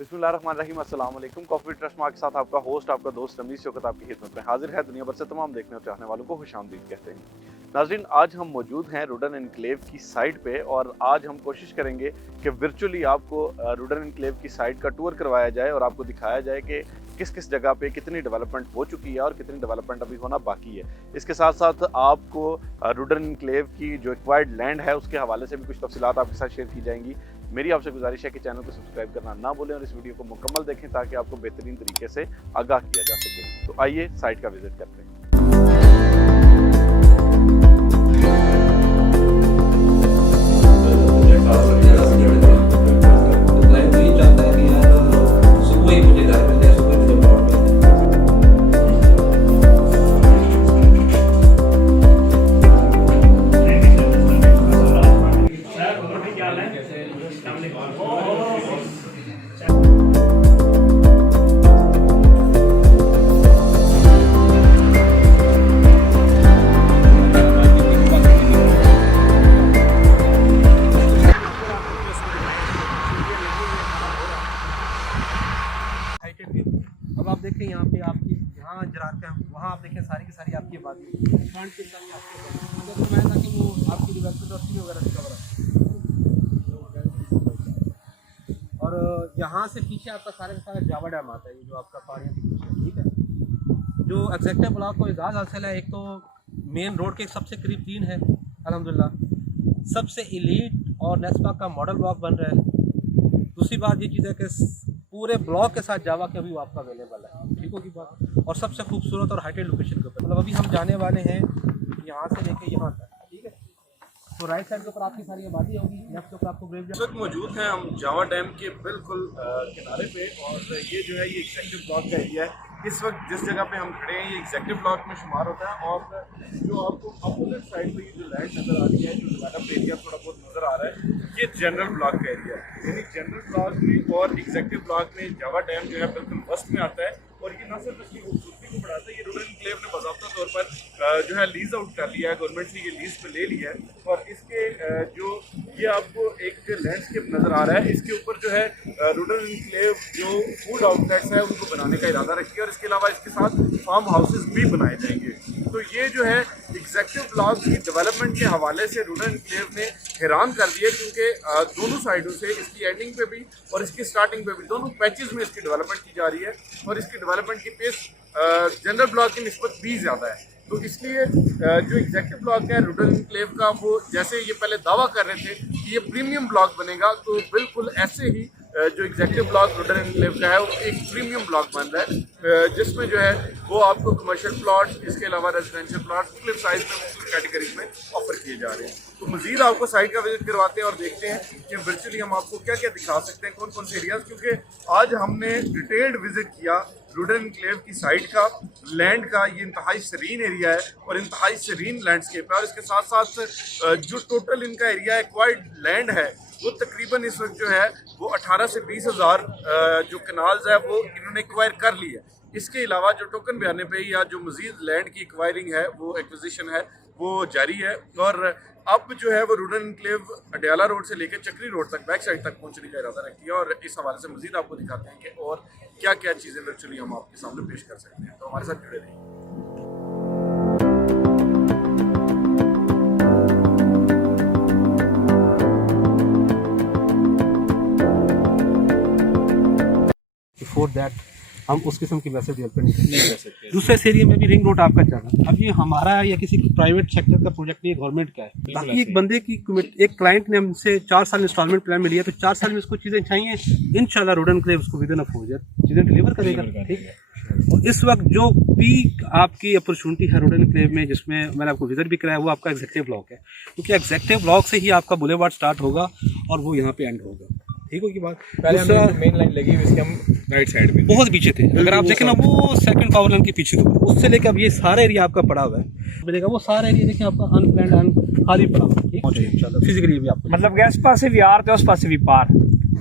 बिस्मिल्लाहिर्रहमानिर्रहीम, अस्सलाम वालेकुम। कॉफी ट्रस्ट मार्क के साथ आपका होस्ट, आपका दोस्त रमीज शौकत आपकी खिदमत में हाजिर है। दुनिया भर से तमाम देखने और चाहने वालों को खुशामदीद कहते हैं। नाज़रीन, आज हम मौजूद हैं रुडन एनक्लेव की साइट पे और आज हम कोशिश करेंगे कि वर्चुअली आपको रुडन एनक्लेव की साइट का टूर करवाया जाए और आपको दिखाया जाए कि किस किस जगह पे कितनी डेवलपमेंट हो चुकी है और कितनी डेवलपमेंट अभी होना बाकी है। इसके साथ साथ आपको रुडन एनक्लेव की जो एक्वायर्ड लैंड है उसके हवाले से भी कुछ तफसीलात आपके साथ शेयर की जाएंगी। मेरी आपसे गुजारिश है कि चैनल को सब्सक्राइब करना ना भूलें और इस वीडियो को मुकम्मल देखें ताकि आपको बेहतरीन तरीके से आगाह किया जा सके। तो आइए साइट का विजिट करते हैं। अब आप देखें यहाँ पे आपकी यहाँ जराते हैं, वहाँ आप देखें सारी की सारी आपकी आबादी फ्रंट के साथ आपके तो मैं था कि वो आपकी डेवलपमेंट और चीज़ वगैरह रिकवर और यहाँ से पीछे आपका सारे का सारा जावा डैम आता है, ये जो आपका पानी के पीछे है, ठीक है। जो एग्जेक्टिव ब्लॉक को एजाज़ हासिल है, एक तो मेन रोड के सबसे करीब 3 है अल्हम्दुलिल्लाह, सबसे एलीट और नेस्पा का मॉडल ब्लॉक बन रहा है। दूसरी बात ये चीज़ है कि पूरे ब्लॉक के साथ जावा के भी आपका अवेलेबल है, ठीक होगी बात। और सबसे खूबसूरत और हाईटेड लोकेशन के ऊपर, मतलब अभी हम जाने वाले हैं यहाँ से लेके यहाँ तक, ठीक है। तो राइट साइड के ऊपर आपकी सारी आबादी होगी, लेफ्ट के ऊपर आपको ग्रेव। इस वक्त मौजूद हैं हम जावा डैम के बिल्कुल किनारे पे और ये जो है ये एग्जेक्टिव ब्लॉक का एरिया है। इस वक्त जिस जगह पे हम खड़े हैं ये एग्जेक्टिव ब्लॉक में शुमार होता है और जो आपको अपोजिट साइड पे ये जो लैंड नज़र आ रही है, जो डेवलप एरिया थोड़ा बहुत नज़र आ रहा है, ये जनरल ब्लॉक का एरिया है। यानी जनरल ब्लॉक में और एग्जेक्टिव ब्लॉक में जावा डैम जो है बिल्कुल वस्ट में आता है और ये न सिर्फ इसकी खूबसूरती को बढ़ाता है, ये रुडन एनक्लेव ने बाज़ाब्ता तौर पर जो है लीज आउट कर लिया है, गवर्नमेंट ने ये लीज पे ले लिया है और इसके जो ये आपको एक लैंडस्केप नज़र आ रहा है, इसके ऊपर जो है रुडन एनक्लेव जो फूड आउटलेट्स है उनको बनाने का इरादा रखी है और इसके अलावा इसके साथ फार्म हाउसेज भी बनाए जाएंगे। तो ये जो है एग्जेक्टिव ब्लॉक की डेवलपमेंट के हवाले से रुडन एनक्लेव ने हैरान कर दिया, क्योंकि दोनों साइडों से इसकी एंडिंग पे भी और इसकी स्टार्टिंग पे भी दोनों पैचेस में इसकी डेवलपमेंट की जा रही है और इसकी डेवलपमेंट की पेस जनरल ब्लॉक की निस्बत भी ज़्यादा है। तो इसलिए जो एग्जेक्टिव ब्लॉक है रुडन एनक्लेव का, वो जैसे ये पहले दावा कर रहे थे कि ये प्रीमियम ब्लॉक बनेगा, तो बिल्कुल ऐसे ही जो एग्जेक्टिव ब्लॉक रुडन एनक्लेव का है वो एक प्रीमियम ब्लॉक बन रहा है, जिसमें जो है वो आपको कमर्शियल प्लॉट, इसके अलावा रेजिडेंशियल प्लॉट मुख्तलिफ साइज में मुख्तलिफ कैटेगरीज में ऑफर किए जा रहे हैं। तो मज़ीद आपको साइट का विजिट करवाते हैं और देखते हैं कि वर्चुअली हम आपको क्या क्या दिखा सकते हैं, कौन कौन से एरियाज, क्योंकि आज हमने डिटेल्ड विजिट किया रुडन एनक्लेव की साइट का, लैंड का। ये इंतहाई शरीन एरिया है और इंतहाई शरीन लैंडस्केप है और इसके साथ साथ जो टोटल इनका एरिया एक्वायर्ड लैंड है वो तकरीबन इस वक्त जो है वो 18 से 20 हज़ार जो कनाल्स है वो इन्होंने एक्वायर कर ली है। इसके अलावा जो टोकन बयाने पे या जो मज़ीद लैंड की एक्वायरिंग है वो एक्विजिशन है वो जारी है और अब जो है वो रुडन एनक्लेव अडयाला रोड से लेकर चक्री रोड तक बैक साइड तक पहुंचने का इरादा रखती है और इस हवाले से मज़ीद आपको दिखाते हैं कि और क्या क्या चीज़ें वर्चुअली हम आपके सामने पेश कर सकते हैं। तो हमारे साथ जुड़े रहिए। बिफोर दैट हम उस किस्म की वैसे डेवलपमेंट नहीं कर सकते। दूसरे एरिया में भी रिंग रोड आपका चल रहा है। अब ये हमारा या किसी प्राइवेट सेक्टर का प्रोजेक्ट नहीं, गवर्नमेंट का है। बाकी एक बंदे की एक क्लाइंट ने हमसे 4 साल इंस्टॉलमेंट प्लान में लिया, तो 4 साल में इसको चीज़ें चाहिए, इंशाल्लाह रुडन एनक्लेव उसको विदिन अ 4 ईयर चीज़ें डिलीवर करेगा, ठीक है। और इस वक्त जो पीक आपकी अपॉर्चुनिटी है रुडन एनक्लेव में, जिसमें मैंने आपको विजिट भी कराया, वो आपका एग्जेक्टिव ब्लॉक है, क्योंकि एग्जेक्टिव ब्लॉक से ही आपका बुलेवार्ड स्टार्ट होगा और वो यहाँ पे एंड होगा, ठीक होगी बात। पहले मेन लाइन लगी हुई, इसके हम राइट साइड में बहुत पीछे थे, अगर आप देखें ना वो सेकंड पावर लाइन के पीछे थे, उससे लेकर अब ये सारा एरिया आपका पड़ा हुआ है, मिलेगा वो सारा एरिया देखें आपका अनप्लान्ड खाली पड़ा हुआ है, ठीक है इंशाल्लाह फिजिकली भी आपको मतलब कि इस पास से भी आर थे, उस पास से भी पार।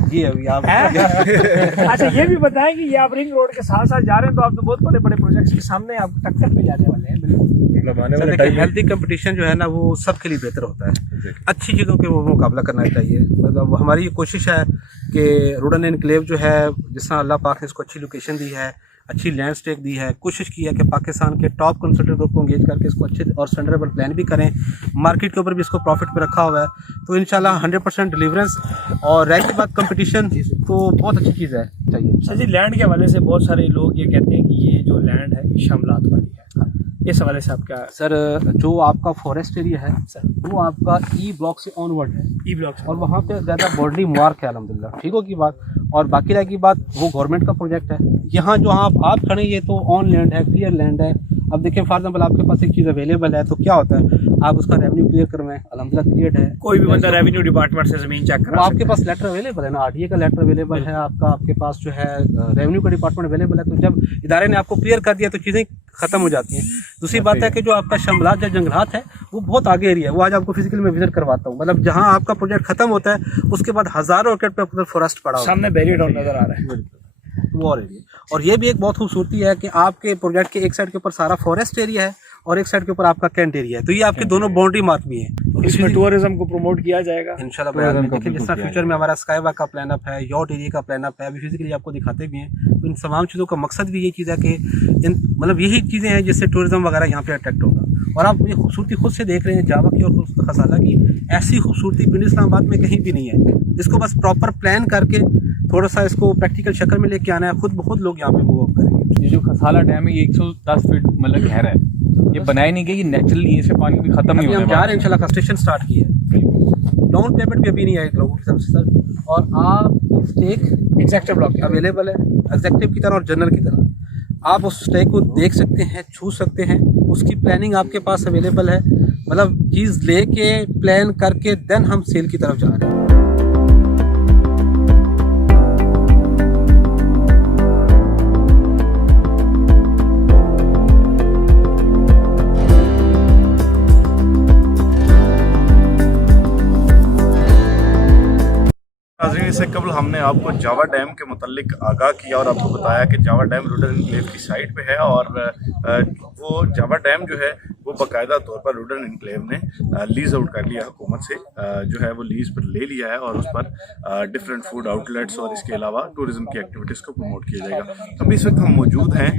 जी अभी आप अच्छा ये भी बताएं कि ये आप रिंग रोड के साथ साथ जा रहे हैं, तो आप तो बहुत बड़े बड़े प्रोजेक्ट्स के सामने आप टक्कर पे जाने वाले हैं। बिल्कुल हेल्दी कंपटीशन जो है ना वो सबके लिए बेहतर होता है, अच्छी चीज़ों के वो मुकाबला करना चाहिए। मतलब हमारी ये कोशिश है कि रुडन एनक्लेव जो है, जिस तरह अल्लाह पाक ने इसको अच्छी लोकेशन दी है, अच्छी लैंड स्टेक दी है, कोशिश की है कि पाकिस्तान के टॉप कंसल्टेंट ग्रुप को एंगेज करके इसको अच्छे और स्टैंडर्डेबल प्लान भी करें, मार्केट के ऊपर भी इसको प्रॉफिट पे रखा हुआ है। तो इंशाल्लाह 100% डिलीवरेंस और रह की बात कंपटीशन, तो बहुत अच्छी चीज़ है चाहिए। सर जी, लैंड के हवाले से बहुत सारे लोग ये कहते हैं कि ये जो लैंड है ये शामलात वाली है, इस हवाले से आप क्या? सर, जो आपका फॉरेस्ट एरिया है सर, वो आपका ई ब्लॉक से ऑनवर्ड है, ई ब्लॉक, और वहाँ पे ज़्यादा बाउंड्री मार्क है अल्हम्दुलिल्लाह, ठीक हो की बात। और बाकी रह की बात, वो गवर्नमेंट का प्रोजेक्ट है। यहाँ जो आप खड़े, ये तो ऑन लैंड है, क्लियर लैंड है। अब देखें फॉर एग्जाम्पल आपके पास एक चीज़ अवेलेबल है, तो क्या होता है, आप उसका रेवेन्यू क्लियर करवाएं, अल्हम्दुलिल्लाह क्लियर है। कोई भी बंदा रेवेन्यू डिपार्टमेंट से ज़मीन चेक करा, आपके पास लेटर अवेलेबल है ना, RDA का लेटर अवेलेबल है आपके पास जो है रेवेन्यू का डिपार्टमेंट अवेलेबल है। तो जब इदारे ने आपको क्लियर कर दिया तो चीज़ें ख़त्म हो जाती हैं। दूसरी बात है कि जो आपका शमलात या जंगलात है वो बहुत आगे एरिया है, वो आज आपको फिजिकल में विजिट करवाता हूँ। मतलब जहाँ आपका प्रोजेक्ट खत्म होता है उसके बाद हज़ारों एकड़ पे अपना फॉरेस्ट पड़ा होता है, सामने बैरियर डाउन नज़र आ रहा है, वो और एरिया। और ये भी एक बहुत खूबसूरती है कि आपके प्रोजेक्ट के एक साइड के ऊपर सारा फॉरेस्ट एरिया है और एक साइड के ऊपर आपका कैंट एरिया है, तो ये आपके दोनों बाउंड्री मार्क भी हैं। तो इसमें टूरिज्म को प्रमोट किया जाएगा इंशाल्लाह। देखिए जिस तरह फ्यूचर में हमारा स्काई वॉक का प्लान अप है, यॉट एरिया का प्लान अप है, अभी फिजिकली आपको दिखाते भी हैं। तो इन तमाम चीज़ों का मकसद भी ये चीज़ है कि मतलब यही चीज़ें हैं जिससे टूरिज्म वगैरह यहाँ पे अट्रैक्ट होगा। और आप ये खूबसूरती खुद से देख रहे हैं जावा की और खसाला की, ऐसी खूबसूरती पिंडी इस्लामाबाद में कहीं भी नहीं है। इसको बस प्रॉपर प्लान करके थोड़ा सा इसको प्रैक्टिकल शक्ल में लेके आना है, खुद ब खुद लोग यहाँ पे मूव अप करेंगे। ये जो खसाला डैम है ये 110 फीट मतलब गहरा है, ये बनाया नहीं गया, ये नेचुरली ये से पानी भी खत्म नहीं होने हम जा रहे हैं इंशाल्लाह, कंस्ट्रक्शन स्टार्ट की है, डाउन पेमेंट भी अभी नहीं आई लोगों की तरफ से सर। और आप स्टेक एग्जैक्टिव ब्लॉक अवेलेबल है एग्जेक्टिव की तरह और जनरल की तरह, आप उस स्टेक को देख सकते हैं, छू सकते हैं, उसकी प्लानिंग आपके पास अवेलेबल है। मतलब चीज़ लेके प्लान करके देन हम सेल की तरफ जा रहे हैं। इससे कबल हमने आपको जावा डैम के मुतालिक आगाह किया और आपको बताया कि जावा डैम रुडन एनक्लेव की साइड पे है और वो जावा डैम जो है वो बाकायदा तौर पर रुडन एनक्लेव ने लीज आउट कर लिया, हुकूमत से जो है वो लीज पर ले लिया है और उस पर डिफरेंट फूड आउटलेट्स और इसके अलावा टूरिज्म की एक्टिविटीज़ को प्रमोट किया जाएगा। अभी इस वक्त हम मौजूद हैं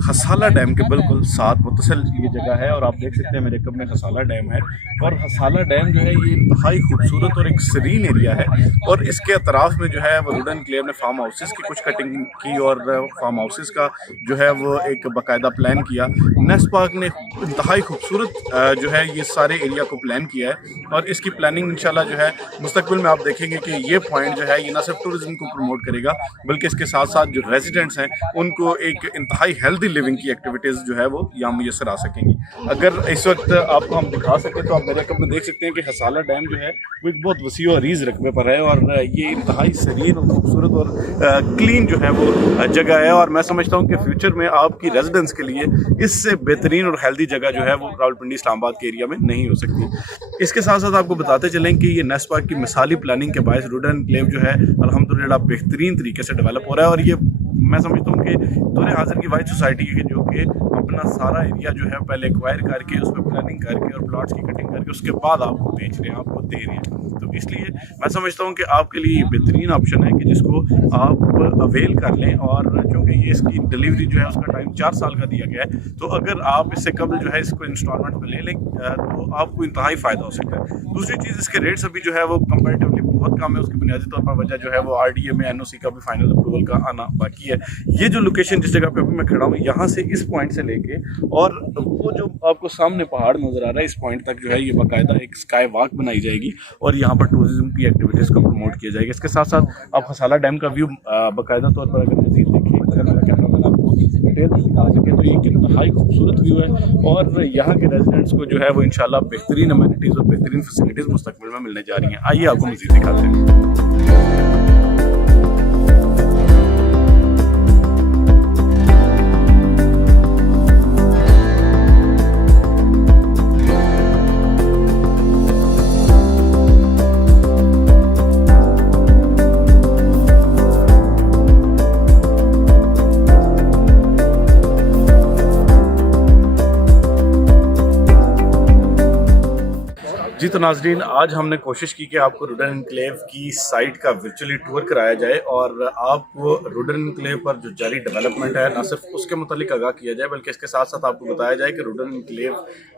खसाला डैम के बिल्कुल साथ मुतसिल ये जगह है और आप देख सकते हैं मेरे कब में खसाला डैम है। और खसाला डैम जो है ये इंतहाई खूबसूरत और एक सीरीन एरिया है और इसके अतराफ में जो है वो रुडन एनक्लेव ने फार्म हाउसेस की कुछ कटिंग की और फार्म हाउसेस का जो है वो एक बाकायदा प्लान किया। नेस्ट पार्क ने इंतहाई खूबसूरत जो है ये सारे एरिया को प्लान किया है और इसकी प्लानिंग इंशाल्लाह जो है मुस्तकबिल में आप देखेंगे कि ये पॉइंट जो है ये ना सिर्फ टूरिज्म को प्रमोट करेगा बल्कि इसके साथ साथ जो रेजिडेंट्स हैं उनको एक इंतहाई हेल्दी लिविंग की एक्टिविटीज़ जो है वो यहाँ मुयसर आ सकेंगी। अगर इस वक्त आपको हम दिखा सकें तो आप मेरे कब में देख सकते हैं कि खसाला डैम जो है वो एक बहुत वसी और अरीज़ रकबे पर है और ये इंतहाई सीरीन और खूबसूरत और क्लीन जो है वो जगह है और मैं समझता हूँ कि फ्यूचर में आपकी रेजिडेंस के लिए इससे बेहतरीन और हेल्दी जगह जो है वो रावलपिंडी इस्लामाबाद के एरिया में नहीं हो सकती। इसके साथ साथ आपको बताते चलें कि ये नेस्ट पार्क की मिसाली प्लानिंग के बायस रुडन एनक्लेव जो है अल्हम्दुलिल्लाह बेहतरीन तरीके से डेवलप हो रहा है और ये मैं समझता हूँ कि दौरे हाजिर की वाइड सोसाइटी है जो कि अपना सारा एरिया जो है पहले एक्वायर करके उस पर प्लानिंग करके और प्लॉट्स की कटिंग करके उसके बाद आपको बेच रहे हैं, आपको दे रहे हैं। तो इसलिए मैं समझता हूँ कि आपके लिए बेहतरीन ऑप्शन है कि जिसको आप अवेल कर लें और क्योंकि ये इसकी डिलीवरी जो है उसका टाइम 4 साल का दिया गया है तो अगर आप इससे कबल जो है इसको इंस्टॉलमेंट में ले लें तो आपको इंतहाई फ़ायदा हो सकता है। दूसरी चीज़ इसके रेट्स अभी जो है वो कंपैरेटिवली बहुत कम है, उसकी बुनियादी तौर पर वजह जो है वो RDA में NOC का भी फाइनल अप्रूवल का आना बाकी है। ये जो लोकेशन जिस जगह पे अभी मैं खड़ा हूँ यहाँ से इस पॉइंट से लेके और वो जो आपको सामने पहाड़ नज़र आ रहा है इस पॉइंट तक जो है ये बाकायदा एक स्काई वॉक बनाई जाएगी और यहाँ पर टूरिज्म की एक्टिविटीज़ को प्रमोट किया जाएगा। इसके साथ साथ आप खसाला डैम का व्यू बाकायदा तौर पर अगर मज़ीद देखिए, अगर मेरा कैमरा मैन आपको डिटेल से दिखा सके तो ये एक इंतहाई खूबसूरत व्यू है और यहाँ के रेजिडेंट्स को जो है वो इंशाल्लाह बेहतरीन अमेनिटीज़ और बेहतरीन फैसिलिटीज़ मुस्तकबिल में मिलने जा रही हैं। आइए आपको मज़ीद दिखाते हैं। जी तो नाजरीन, आज हमने कोशिश की कि आपको रुडन एनक्लेव की साइट का वर्चुअली टूर कराया जाए और आपको रुडन एनक्लेव पर जो जारी डेवलपमेंट है ना सिर्फ उसके मुतालिक आगाह किया जाए, बल्कि इसके साथ साथ आपको बताया जाए कि रुडन एनक्लेव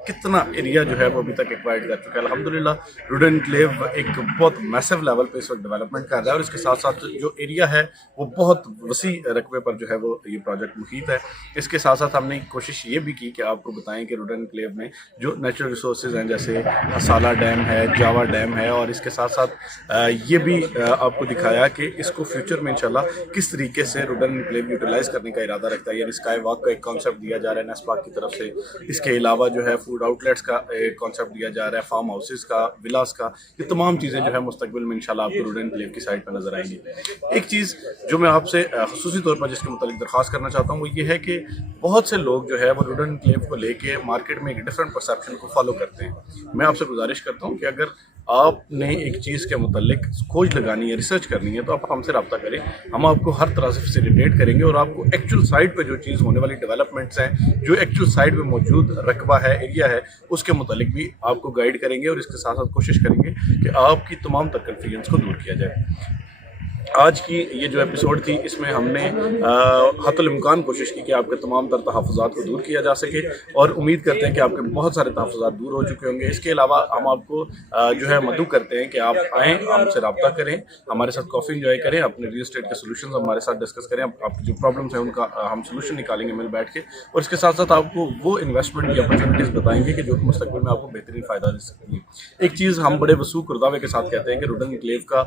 कितना एरिया जो है वो अभी तक एक्वायर्ड कर चुका है। अल्हम्दुलिल्लाह रुडन एनक्लेव एक बहुत मैसिव लेवल पे इस वक्त डेवलपमेंट कर रहा है और इसके साथ साथ जो एरिया है वो बहुत वसी रकबे पर जो है वो ये प्रोजेक्ट मुहित है। इसके साथ साथ हमने कोशिश ये भी की कि आपको बताएं कि रुडन एनक्लेव में जो नेचुरल रिसोर्सेज हैं जैसे साला डैम है, जावा डैम है, और इसके साथ साथ ये भी आपको दिखाया कि इसको फ्यूचर में इंशाल्लाह किस तरीके से रुडन एनक्लेव यूटिलाइज करने का इरादा रखता है। यानी स्काई वॉक का एक कॉन्सेप्ट दिया जा रहा है नेस्पाक की तरफ से, इसके अलावा जो है फूड आउटलेट्स का एक कॉन्सेप्ट दिया जा रहा है, फार्म हाउसेज का, विलास का, ये तमाम चीज़ें जो है मुस्तकबिल में इंशाल्लाह आपको रुडन एनक्लेव की साइड पर नजर आएंगी। एक चीज़ जो मैं आपसे खुसूसी तौर पर जिसके मुतालिक दरख्वास्त करना चाहता हूँ वो ये है कि बहुत से लोग जो है वो रुडन एनक्लेव को लेके मार्केट में एक डिफरेंट परसेप्शन को फॉलो करते हैं। मैं आपसे गुजारिश करता हूँ कि अगर आपने एक चीज़ के मुतालिक खोज लगानी है, रिसर्च करनी है, तो आप हमसे रब्ता करें। हम आपको हर तरह से फैसिलिटेट करेंगे और आपको एक्चुअल साइट पे जो चीज़ होने वाली डेवलपमेंट्स हैं, जो एक्चुअल साइट पे मौजूद रकबा है, एरिया है, उसके मुतालिक भी आपको गाइड करेंगे और इसके साथ साथ कोशिश करेंगे कि आपकी तमाम तर कन्फ्यूजन्स को दूर किया जाए। आज की ये जो एपिसोड थी इसमें हमने हतुल इम्कान कोशिश की कि आपके तमाम तर तहफ़्फ़ुज़ात को दूर किया जा सके और उम्मीद करते हैं कि आपके बहुत सारे तहफ़्फ़ुज़ात दूर हो चुके होंगे। इसके अलावा हम आपको जो है मदऊ करते हैं कि आप आएँ, हमसे रब्ता करें, हमारे साथ कॉफ़ी इंजॉय करें, अपने रियल एस्टेट के सोल्यूशन हमारे साथ डिस्कस करें, आपकी जो प्रॉब्लम्स हैं उनका हम सोल्यूशन निकालेंगे मिल बैठ के, और इसके साथ साथ आपको वो इन्वेस्टमेंट की अपॉर्चुनिटीज़ बताएंगे कि जो कि मुस्तक़बिल में आपको बेहतरीन फ़ायदा दे सकती है। एक चीज़ हम बड़े वसूख रुदावे के साथ कहते हैं कि रुडन एनक्लेव का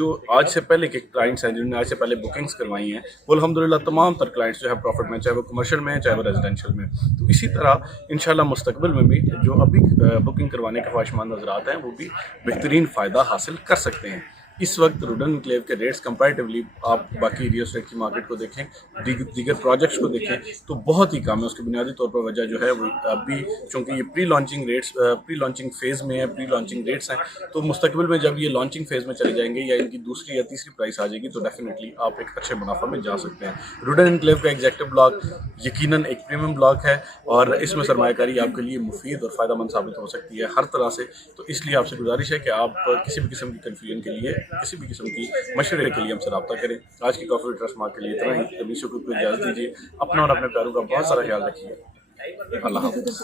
जो आज से पहले के क्लाइंट्स हैं जिन्होंने आज से पहले बुकिंग्स करवाई हैं वो अल्हम्दुलिल्लाह तमाम तर क्लाइंट्स जो है प्रॉफिट में, चाहे वो कमर्शियल में है चाहे वो रेजिडेंशियल में। तो इसी तरह इंशाल्लाह मुस्तकबिल में भी जो अभी बुकिंग करवाने के ख्वाहिशमंद नजर आते हैं वो भी बेहतरीन फ़ायदा हासिल कर सकते हैं। इस वक्त रुडन एनक्लेव के रेट्स कंपैरेटिवली आप बाकी रियल एस्टेट की मार्केट को देखें, दीगर प्रोजेक्ट्स को देखें तो बहुत ही कम है। उसकी बुनियादी तौर पर वजह जो है वो अभी चूँकि ये प्री लॉन्चिंग फेज़ में है, प्री लॉन्चिंग रेट्स हैं, तो मुस्तकबिल में जब ये लॉन्चिंग फेज़ में चले जाएंगे या इनकी दूसरी या तीसरी प्राइस आ जाएगी तो डेफिनेटली आप एक अच्छे मुनाफा में जा सकते हैं। रुडन एनक्लेव का एग्जेक्टिव ब्लॉक यकीनन एक प्रीमियम ब्लॉक है और इसमें सरमायाकारी आपके लिए मुफीद और फ़ायदेमंद साबित हो सकती है हर तरह से। तो इसलिए आपसे गुजारिश है कि आप किसी भी किस्म की कन्फ्यूजन के लिए, किसी भी किस्म की मशवरे के लिए हमसे रब्ता करें। आज की कॉफ़ी ट्रस्ट मार्क के लिए इतना ही। अभी को इजाज़त दीजिए। अपना और अपने प्यारों का बहुत सारा ख्याल रखिए। अल्लाह हाफ़िज़।